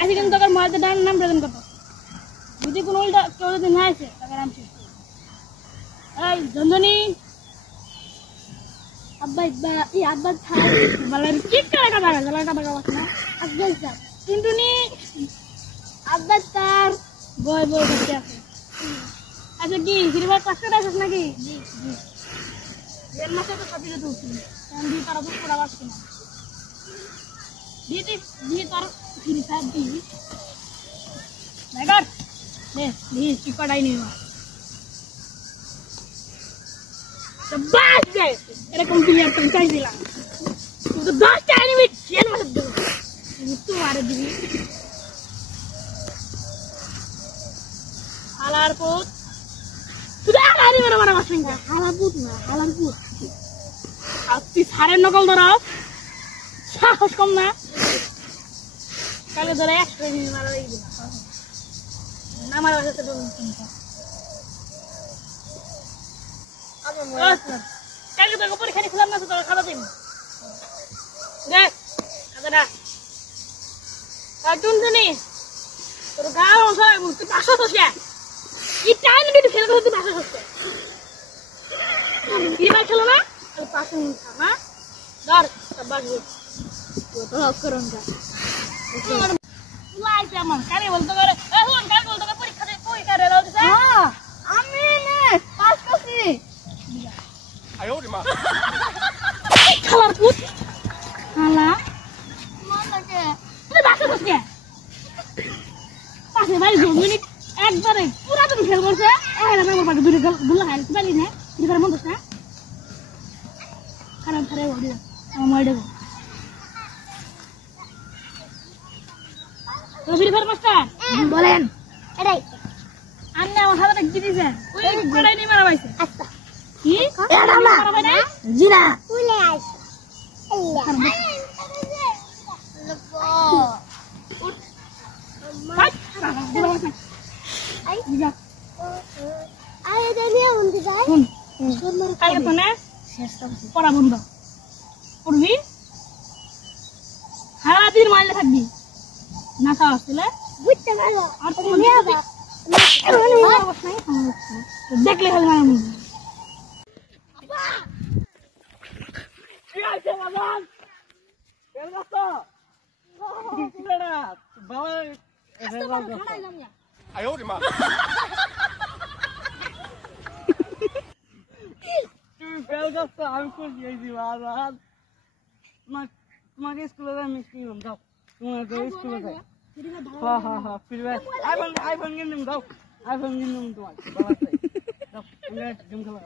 আজকে কিন্তু তোর মহাতে ডান নাম প্রেজেন্ট করব যদি কোনো উল্টা কেউ যদি না আসে তাকে নাম শেষ এই জন্দনী আব্বা আব্বা থাক বলেন কি করে কথা বলে কথা বলে না আব্বা স্যার টুনটুনি আব্বা তার বয় বয় করতে আছে আচ্ছা কি হিরবার কষ্ট আছে নাকি জি জি এর মাসে তো সবই তো উঠছি আমি দি তার উপর পড়া পাচ্ছি না দিয়ে তার ফিরে সাথ দি লাগার নে চিকড়াই নিও তো বাস রে এরকম প্লেয়ার তুমি চাই দিলাম তো 10 টা এনিমি জেল মারতে দেব তুই মার দিবি হালার পুত তুই আরে মারা মাসিং হালার পুত না হালার পুত আপনি সারের নকল ধরো সাহস কম না কালে ধরে 100 এনিমি মারা দিবি না মারা যেতে দেব কালকে তোকে পরীক্ষা দিলাম না তোর খাবার দিন রে আদা আর টুনটুনি তোর গাও অংশায় তুই পাশে বসে এই টাইম যদি ফেল করে তুই পাশে বসে কি ভাই খেলো না তুই পাশে নিছা না ধর বাস তো অফ করুন যা লাইট আমার কারে বলতে করে এখন কারে বলতে করে পরীক্ষা দে কই করে রাও দিছে হ্যাঁ আমি নে পাস করছি আয়ো রে মা খালার পুত খালা মানাকে তুই বাসা বসে পাশে ভাই জমিনি একবারে পুরা তুমি ফেল করছে এরা আমার পাশে দুটো গুলা খাইছে পারি না কি করে মন দোস না খারাপ খারাপ ওড়ি আমার মার দেব তো ফিরে মাস্টার বলেন এটাই আন্নে আমার হাতে কি দিছে ওই কড়াই নি মারা পাইছে আচ্ছা কি এটা না জি না তুলে আইছ পড়া বন্ধ পড়বি সারা দিন মারলে থাকবি না খাওয়া আসলে দেখলে হল আয়ো রে মা তুমি ফেল করছো আমি খুশি হয়েছি বাজার তোমাকে স্কুলে যাই মিষ্টি যাও তোমাকে স্কুলে যাই হ্যাঁ ফিরবে আইফোন কিনে দাও আইফোন কিনে তোমার বাবা যাও গেম খেলা